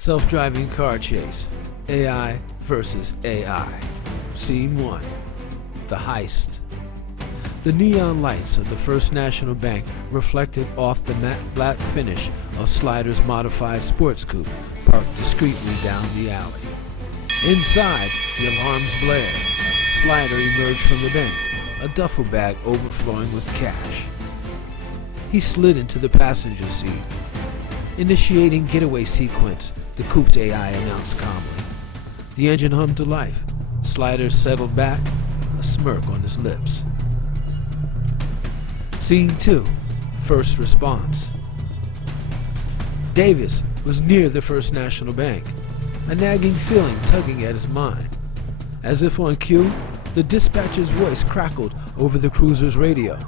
Self-driving car chase. AI versus AI. Scene 1. The heist. The neon lights of the First National Bank reflected off the matte black finish of Slider's modified sports coupe parked discreetly down the alley. Inside, the alarms blared. Slider emerged from the bank, a duffel bag overflowing with cash. He slid into the passenger seat. Initiating getaway sequence, the coupe's AI announced calmly. The engine hummed to life. Slider settled back, a smirk on his lips. Scene 2. First response. Davis was near the First National Bank, a nagging feeling tugging at his mind. As if on cue, the dispatcher's voice crackled over the cruiser's radio.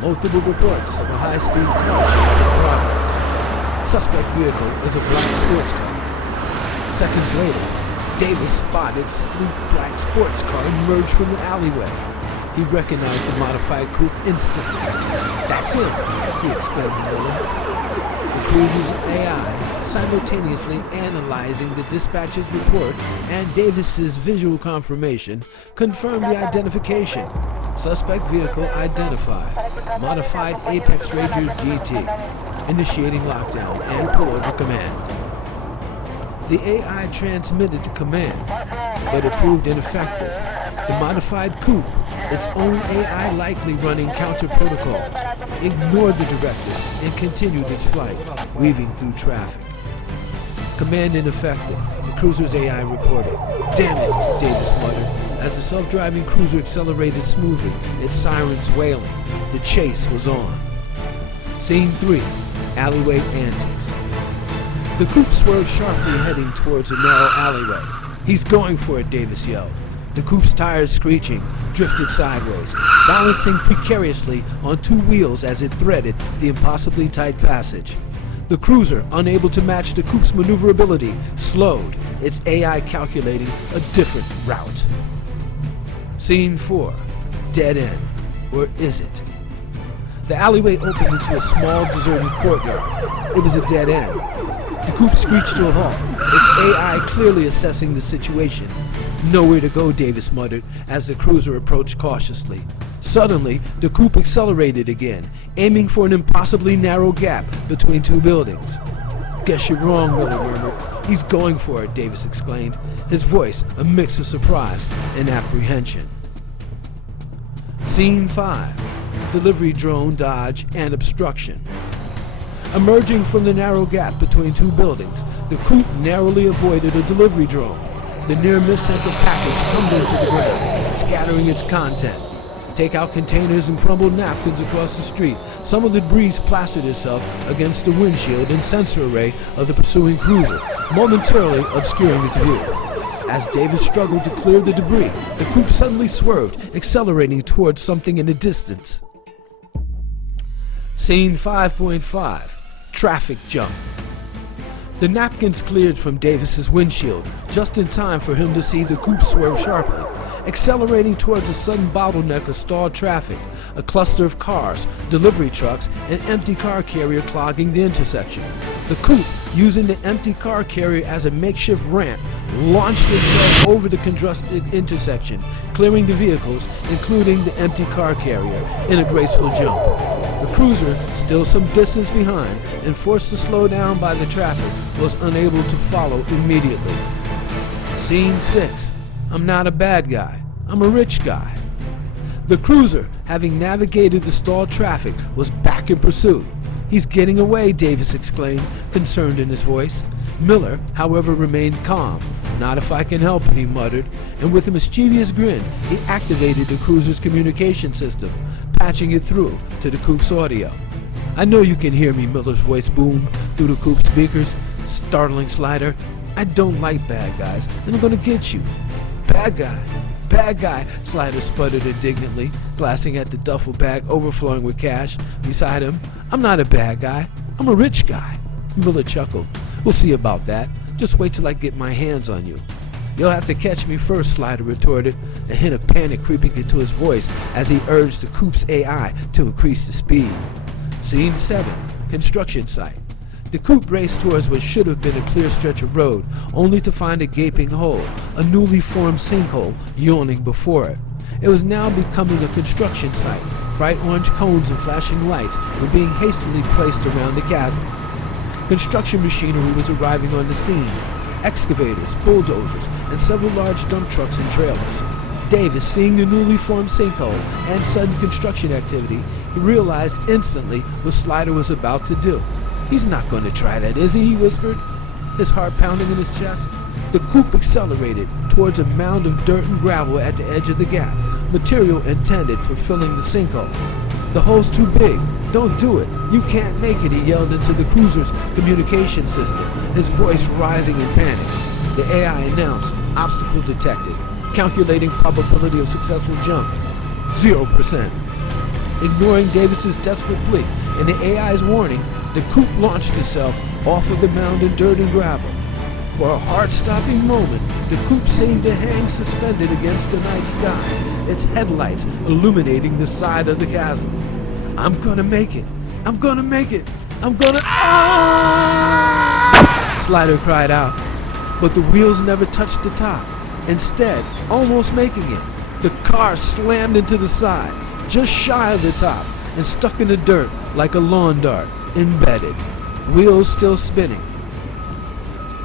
Multiple reports of a high-speed car chase in progress. Suspect vehicle is a black sports car. Seconds later, Davis spotted sleek black sports car emerge from the alleyway. He recognized the modified coupe instantly. "That's him!" he exclaimed to Miller. The cruiser's AI, simultaneously analyzing the dispatcher's report and Davis's visual confirmation, confirmed the identification. Suspect vehicle identified. Modified Apex Ranger GT. Initiating lockdown and pullover command. The AI transmitted the command, but it proved ineffective. The modified coupe, its own AI likely running counter protocols, ignored the directive and continued its flight, weaving through traffic. Command ineffective, the cruiser's AI reported. "Damn it," Davis muttered, as the self-driving cruiser accelerated smoothly, its sirens wailing. The chase was on. Scene 3. Alleyway antics. The coupe swerved sharply, heading towards a narrow alleyway. "He's going for it," Davis yelled. The coupe's tires screeching, drifted sideways, balancing precariously on two wheels as it threaded the impossibly tight passage. The cruiser, unable to match the coupe's maneuverability, slowed, its AI calculating a different route. Scene 4. Dead end. Or is it? The alleyway opened into a small, deserted courtyard. It was a dead end. The coupe screeched to a halt, its AI clearly assessing the situation. "Nowhere to go," Davis muttered as the cruiser approached cautiously. Suddenly, the coupe accelerated again, aiming for an impossibly narrow gap between two buildings. "Guess you're wrong," Miller murmured. "He's going for it," Davis exclaimed, his voice a mix of surprise and apprehension. Scene 5. Delivery drone dodge and obstruction. Emerging from the narrow gap between two buildings, the coupe narrowly avoided a delivery drone. The near-miss sent the package tumbling to the ground, scattering its content. Takeout containers and crumbled napkins across the street. Some of the debris plastered itself against the windshield and sensor array of the pursuing cruiser, momentarily obscuring its view. As Davis struggled to clear the debris, the coupe suddenly swerved, accelerating towards something in the distance. Scene 5.5. Traffic jump. The napkins cleared from Davis's windshield, just in time for him to see the coupe swerve sharply, accelerating towards a sudden bottleneck of stalled traffic, a cluster of cars, delivery trucks, and empty car carrier clogging the intersection. The coupe, using the empty car carrier as a makeshift ramp, launched itself over the congested intersection, clearing the vehicles, including the empty car carrier, in a graceful jump. The cruiser, still some distance behind and forced to slow down by the traffic, was unable to follow immediately. Scene 6. I'm not a bad guy. I'm a rich guy. The cruiser, having navigated the stalled traffic, was back in pursuit. "He's getting away," Davis exclaimed, concerned in his voice. Miller, however, remained calm. "Not if I can help it," he muttered, and with a mischievous grin, he activated the cruiser's communication system, patching it through to the coupe's audio. "I know you can hear me," Miller's voice boomed through the coupe's speakers, startling Slider. "I don't like bad guys, and I'm gonna get you." "Bad guy, bad guy," Slider sputtered indignantly, glancing at the duffel bag overflowing with cash beside him. "I'm not a bad guy, I'm a rich guy." Miller chuckled. "We'll see about that. Just wait till I get my hands on you." "You'll have to catch me first," Slider retorted, a hint of panic creeping into his voice as he urged the coupe's AI to increase the speed. Scene 7. Construction site. The coupe raced towards what should have been a clear stretch of road, only to find a gaping hole, a newly formed sinkhole yawning before it. It was now becoming a construction site. Bright orange cones and flashing lights were being hastily placed around the chasm. Construction machinery was arriving on the scene. Excavators, bulldozers, and several large dump trucks and trailers. Davis, seeing the newly formed sinkhole and sudden construction activity, he realized instantly what Slider was about to do. "He's not going to try that, is he?" he whispered, his heart pounding in his chest. The coupe accelerated towards a mound of dirt and gravel at the edge of the gap, material intended for filling the sinkhole. "The hole's too big. Don't do it. You can't make it," he yelled into the cruiser's communication system, his voice rising in panic. The AI announced, "Obstacle detected. Calculating probability of successful jump. 0%. Ignoring Davis's desperate plea and the AI's warning, the coupe launched itself off of the mound of dirt and gravel. For a heart-stopping moment, the coupe seemed to hang suspended against the night sky, its headlights illuminating the side of the chasm. "I'm gonna make it! I'm gonna make it! I'm gonna—" "Ah!" Slider cried out, but the wheels never touched the top. Instead, almost making it, the car slammed into the side, just shy of the top, and stuck in the dirt like a lawn dart, embedded, wheels still spinning.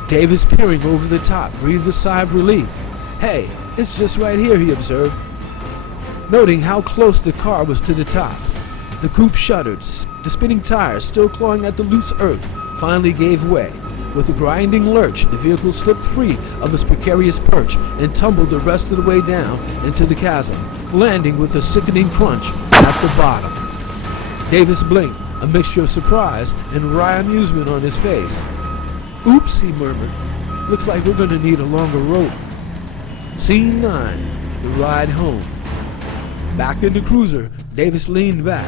Davis, peering over the top, breathed a sigh of relief. "Hey, it's just right here," he observed, noting how close the car was to the top. The coupe shuddered. The spinning tires, still clawing at the loose earth, finally gave way. With a grinding lurch, the vehicle slipped free of its precarious perch and tumbled the rest of the way down into the chasm, landing with a sickening crunch at the bottom. Davis blinked, a mixture of surprise and wry amusement on his face. "Oops," he murmured. "Looks like we're going to need a longer rope." Scene 9. The ride home. Back in the cruiser, Davis leaned back.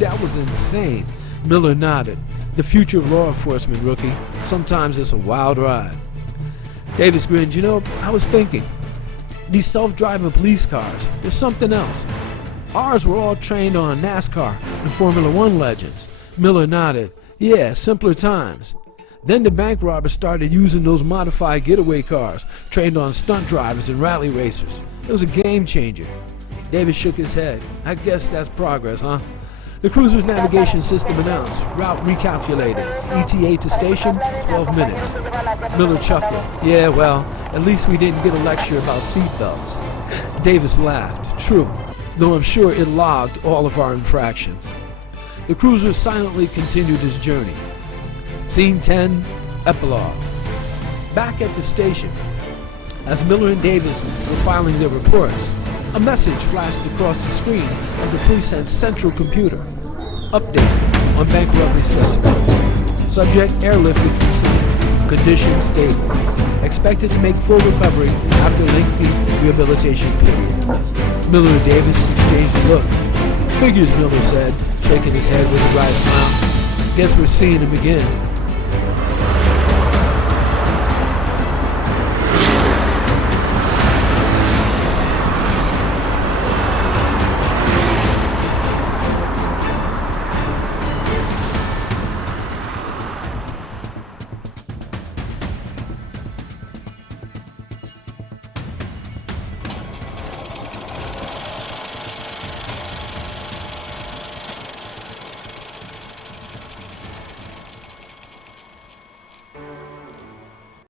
"That was insane." Miller nodded. "The future of law enforcement, rookie. Sometimes it's a wild ride." Davis grinned. "You know, I was thinking, these self-driving police cars, there's something else. Ours were all trained on NASCAR and Formula One legends." Miller nodded. "Yeah, simpler times. Then the bank robbers started using those modified getaway cars, trained on stunt drivers and rally racers. It was a game changer." Davis shook his head. "I guess that's progress, huh?" The cruiser's navigation system announced, "Route recalculated. ETA to station, 12 minutes. Miller chuckled. "Yeah, well, at least we didn't get a lecture about seatbelts." Davis laughed. "True, though I'm sure it logged all of our infractions." The cruiser silently continued its journey. Scene 10. Epilogue. Back at the station, as Miller and Davis were filing their reports, a message flashed across the screen of the precinct's central computer. "Update on bank robbery suspect. Subject airlifted from scene. Condition stable. Expected to make full recovery after lengthy rehabilitation period." Miller and Davis exchanged a look. "Figures," Miller said, shaking his head with a wry smile. "Guess we're seeing him again."